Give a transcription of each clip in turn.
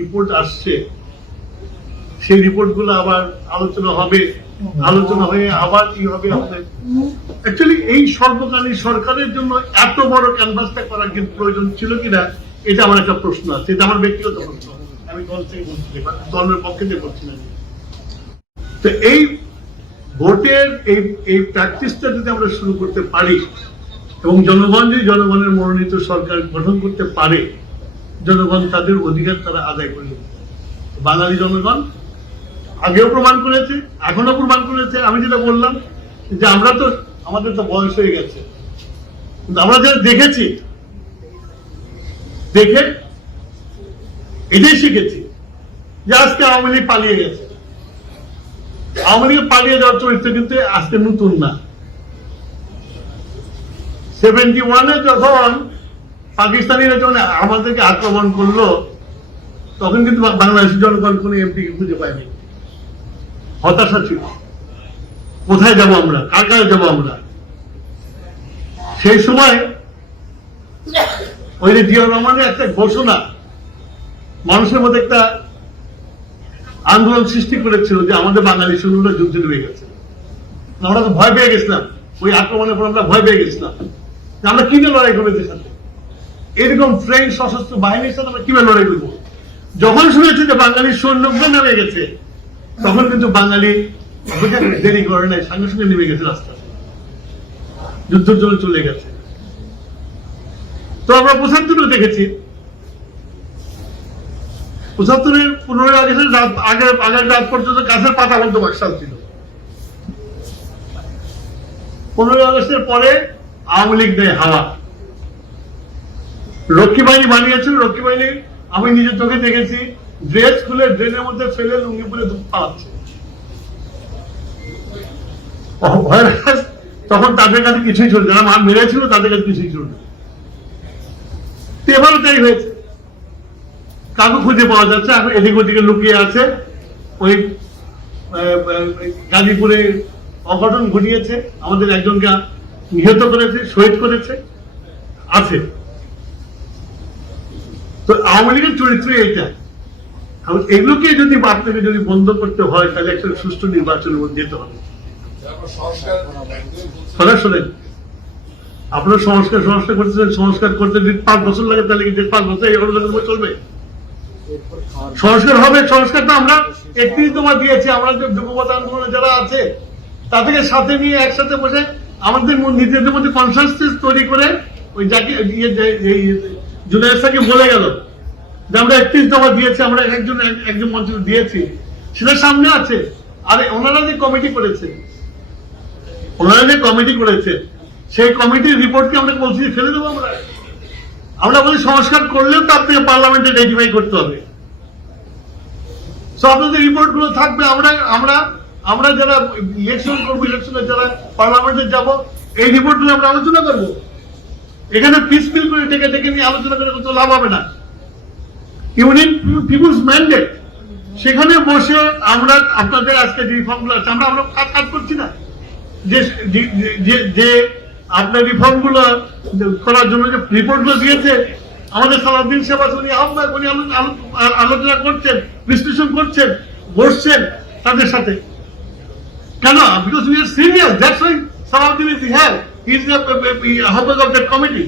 Report আসছে, সেই রিপোর্টগুলো আবার আলোচনা হবে, আলোচনা হয়ে আবার কি হবে আমাদের। অ্যাকচুয়ালি এই সর্বকালীন সরকারের জন্য এত বড় ক্যানভাসটা করার কিন্তু প্রয়োজন ছিল কিনা, এটা আমার একটা প্রশ্ন আছে। এটা আমার ব্যক্তিগত প্রশ্ন, আমি দল থেকে বলছি, দলের পক্ষে দিয়ে বলছি না। তো এই ভোটের এই প্র্যাকটিসটা যদি আমরা শুরু করতে পারি এবং জনগণ যদি জনগণের মনোনীত সরকার গঠন করতে পারে, জনগণ তাদের অধিকার তারা আদায় করে নেবে। বাঙালি জনগণ আগেও প্রমাণ করেছে, এখনো প্রমাণ করেছে। আমি যেটা বললাম যে আমরা তো, আমাদের তো বয়স হয়ে গেছে, কিন্তু আমরা যেটা দেখেছি, দেখে এটাই শিখেছি যে আজকে আওয়ামী লীগ পালিয়ে গেছে। আওয়ামী লীগ পালিয়ে যাওয়ার চরিত্র কিন্তু আজকে নতুন না। 71-এ যখন পাকিস্তানিরা যখন আমাদেরকে আক্রমণ করলো, তখন কিন্তু বাংলাদেশের জনগণ কোন এমপি খুঁজে পায়নি, হতাশা ছিল। কোথায় যাব আমরা, কার কাছে যাব আমরা? সেই সময় ওই যে জিয়াউর রহমানের একটা ঘোষণা মানুষের মধ্যে একটা আন্দোলন সৃষ্টি করেছিল যে আমাদের বাঙালি সৈন্যরা যুদ্ধে নেমে গেছে। আমরা তো ভয় পেয়ে গেছিলাম, ওই আক্রমণের পর আমরা ভয় পেয়ে গেছিলাম আমরা কিভাবে লড়াই করবো এদের সাথে, এরকম ফ্রেঞ্চ সশস্ত্র বাহিনীর সাথে আমরা কিভাবে লড়াই করবো। যখন শুনেছি যে বাঙালি সৈন্যরা নেমে গেছে, তখন কিন্তু বাঙালি দেরি করে নাই, সঙ্গে সঙ্গে নেমে গেছে রাস্তা, যুদ্ধের জন্য চলে গেছে। তো আমরা ৭৫ দেখেছি, ৭৫-এর 15 আগস্টের আগের রাত পর্যন্ত গাছের পাতা বলতে বাকশাল ছিল। 15 আগস্টের পরে আওয়ামী লীগ নেই হাওয়া। রক্ষী বাহিনী বানিয়েছিল, রক্ষী বাহিনী আমি নিজের চোখে দেখেছি, ড্রেস খুলে ড্রেনের মধ্যে ফেলে লুঙ্গি পরে পালাচ্ছে। তখন তাদের কাছে কিছুই ছিল, যারা মার মেরেছিল তাদের কাছে কিছুই ছিল না। এবারও তাই হয়েছে, কাউকে খুঁজে পাওয়া যাচ্ছে, এখন এদিক ওদিকে লুকিয়ে আছে। ওই গাজীপুরে অঘটন ঘটিয়েছে, আমাদের একজনকে নিহত করেছে, শহীদ করেছে, আছে। তো আওয়ামী লীগের চরিত্র এইটা। এগুলোকে যদি আপনাকে যদি বন্ধ করতে হয়, তাহলে একটা সুষ্ঠু নির্বাচনের মধ্যে যেতে হবে। আপনার সংস্কার করতেছেন, সংস্কার করতে যদি 5 বছর লাগে, তাহলে কি 5 বছর চলবে? সংস্কার হবে। সংস্কারটা আমরা 31 দিয়েছি। আমরা যে যুবপথ আন্দোলনে যারা আছে তাদেরকে সাথে নিয়ে একসাথে বসে আমাদের নিজেদের মধ্যে কনসাসনেস তৈরি করে, ওই যাকে জুনায়েদ বলে গেল যে আমরা 31 দিয়েছি, আমরা একজন মঞ্চ দিয়েছি, সেটা সামনে আছে। আর ওনারা যে কমিটি করেছে, সেই কমিটির রিপোর্টকে আমরা বলছি ফেলে দেবো। আমরা বলি সংস্কার করলেও তো আপনাকে পার্লামেন্টে রেটিফাই করতে হবে। আপনাদের রিপোর্ট গুলো থাকবে। আমরা যারা ইলেকশন করবো, ইলেকশনে যারা পার্লামেন্টে যাব, এই রিপোর্ট গুলো আমরা আলোচনা করবো। এখানে পিসফিল করে ডেকে নিয়ে আলোচনা করে কোনো লাভ হবে না। ইউনিট পিপুলস ম্যান্ডেট, সেখানে বসে আমরা আপনাদের আজকে যে রিফর্ম গুলো আছে, আমরা কাজ করছি না, যে আপনার রিফর্ম গুলো করার জন্য যে রিপোর্ট গুলো দিয়েছে আমাদের সালাউদ্দিন সাহেব, উনি আহ্বায়ক, উনি আলোচনা করছেন, বিশ্লেষণ করছেন, বসছেন তাদের সাথে। কেন? Because we are serious, that's why Salahuddin is here, he is the আহ্বায়ক অফ দ্যাট কমিটি।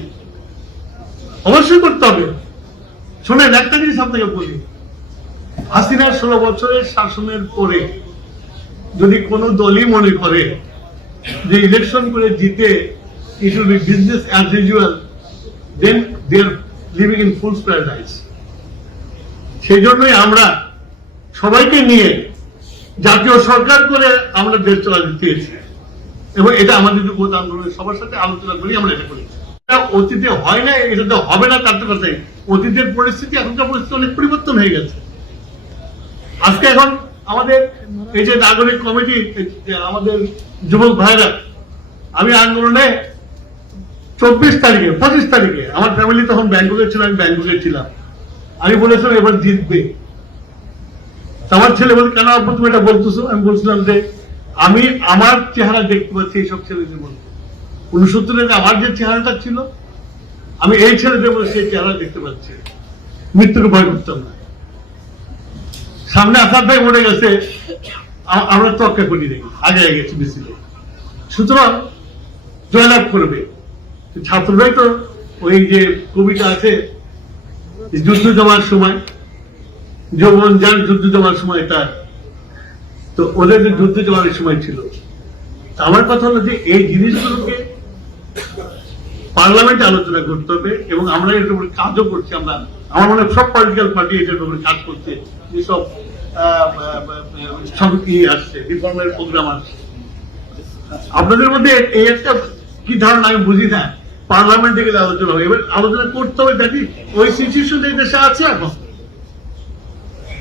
অবশ্যই করতে হবে। শোনেন, একটা জিনিস আপনাকে বলি, হাসিনার 16 বছরের শাসনের পরে যদি কোন দলই মনে করে যে ইলেকশন করে জিতে it will be business as usual, then they are living in fool's paradise. সেই জন্যই আমরা সবাইকে নিয়ে জাতীয় সরকার করে আমরা দেশ চালাতে চেয়েছি, এবং এটা আমাদের যুবপথ আন্দোলনের সবার সাথে আলোচনা করি আমরা এটা করেছি। অতীতে হয় না, এটা হবে না তার তো কথাই। অতীতের পরিস্থিতি, এখনকার পরিস্থিতি অনেক পরিবর্তন হয়ে গেছে। আজকে এখন আমাদের এই যে নাগরিক কমিটি, আমাদের যুবক ভাইরা, আমি আন্দোলনে 25 তারিখে আমার ফ্যামিলি তখন ব্যাংককে ছিল, আমি ব্যাংককে ছিলাম। আমি বলেছিলাম এবার জিতবে। আমার ছেলে বলে, কেন আব্বু তুমি এটা বলতেছো? আমি বলছিলাম যে আমি আমার চেহারা দেখতে পাচ্ছি এইসব ছেলেদের মধ্যে। 69-এ আমার যে চেহারাটা ছিল, আমি এই ছেলেদের মধ্যে সেই চেহারা দেখতে পাচ্ছি। মৃত্যুকে ভয় করতাম না। সামনে আসাদ ভাই মরে গেছে, আমরা তক্কা করি নাই, আগে গেছি মিছিলে। সুতরাং জয়লাভ করবে। ছাত্ররাই তো ওই যে কবিতা আছে, যুদ্ধ জমার সময় যৌবন যার যুদ্ধ জমার সময় তার, তো ওদের যে যুদ্ধ জমার সময় ছিল। আমার কথা হলো যে এই জিনিসগুলোকে পার্লামেন্টে আলোচনা করতে হবে, এবং আমরা এটার উপরে কাজও করছি। আমরা, আমার মনে হয় সব পলিটিক্যাল পার্টি এটার উপরে কাজ করছে, যেসব আসছে, রিফর্মের প্রোগ্রাম আসছে। আপনাদের মধ্যে এই একটা কি ধারণা আমি বুঝি না, পার্লামেন্টে গেলে আলোচনা হবে। এবার আলোচনা করতে হবে, দেখি ওই সিচুয়েশন এই দেশে আছে এখন।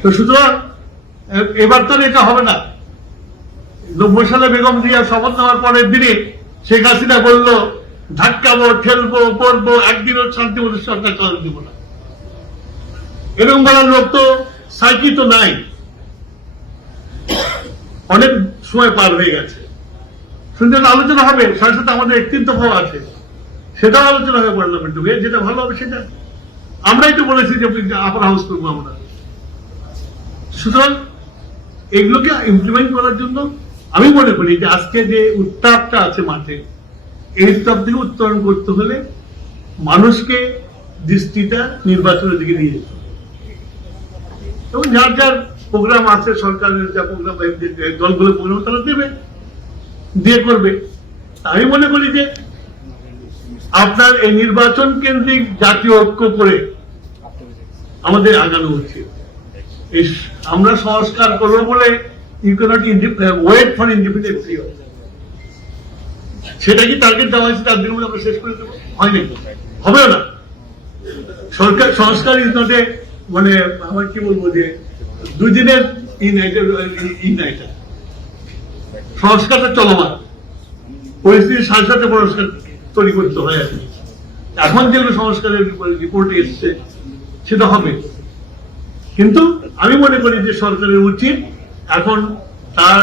তো সুতরাং এবার তো এটা হবে না। 90 সালে বেগম জিয়া শপথ নেওয়ার পরের দিনে শেখ হাসিনা বলল, ধাক্কাবো, ঠেলবো, পড়বো, একদিনও শান্তি মতো সরকার চলতে দিব না। এরকম বলার লোক তো সাইকি তো নাই, অনেক সময় পার হয়ে গেছে। সুন্দর আলোচনা হবে, সাথে সাথে আমাদের 31 দফা আছে, সেটাও আলোচনা হবে পার্লামেন্টে, যেটা ভালো হবে সেটা। আমরাই তো বলেছি যে আপার হাউস করবো আমরা। সুতরাং এগুলোকে ইমপ্লিমেন্ট করার জন্য আমি মনে করি যে আজকে যে উত্তাপটা আছে মাঠে, এই উত্তাপ থেকে উত্তরণ করতে হলে মানুষকে দৃষ্টিটা নির্বাচনের দিকে নিয়ে যেতে হবে। এবং যার যার প্রোগ্রাম আছে, সরকারের যা প্রোগ্রাম, দলগুলো প্রোগ্রাম তারা দেবে, দিয়ে করবে। আমি মনে করি যে আপনার এই নির্বাচন কেন্দ্রিক জাতীয় ঐক্য করে আমাদের আগানো উচিত। আমরা সংস্কার করবো বলে you can't wait for independent period. সেটা কি টার্গেট দেওয়া হয়েছে, তার দিনের মধ্যে আমরা শেষ করে দেবো? হয়নি, হবেও না। সরকার সংস্কার ইজ নট এ, মানে আমার কি বলবো, যে 2 দিনের এটা সংস্কারটা চলমান, পরিস্থিতির সাথে সাথে সংস্কার তৈরি করতে হয় আর কি। এখন যেগুলো সংস্কারের রিপোর্টে এসছে সেটা হবে, কিন্তু আমি মনে করি যে সরকারের উচিত এখন তার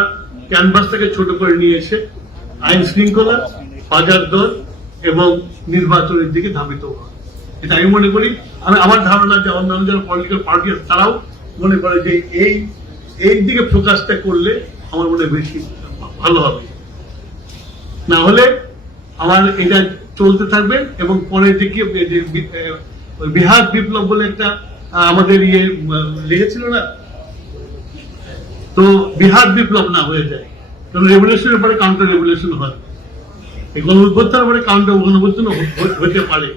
ক্যানভাসটাকে ছোট করে নিয়ে এসে আইন শৃঙ্খলা, বাজার দর এবং নির্বাচনের দিকে ধাবিত হওয়া। এটা আমি মনে করি। আমার ধারণা যে অন্যান্য যারা পলিটিক্যাল পার্টি আছে তারাও মনে করে যে এই দিকে ফোকাসটা করলে আমার মনে বেশি ভালো হবে। না হলে আমার এটা চলতে থাকবে, এবং পরে দেখি বিহার বিপ্লব বলে একটা আমাদের লেগেছিল না, তো বিহার বিপ্লব না হয়ে যায়, কারণ রেভলিউশনের পরে কাউন্টার রেভলিউশন হয়, এই গণ উত্থানের পরে কাউন্টার গণ উত্থান হতে পারে।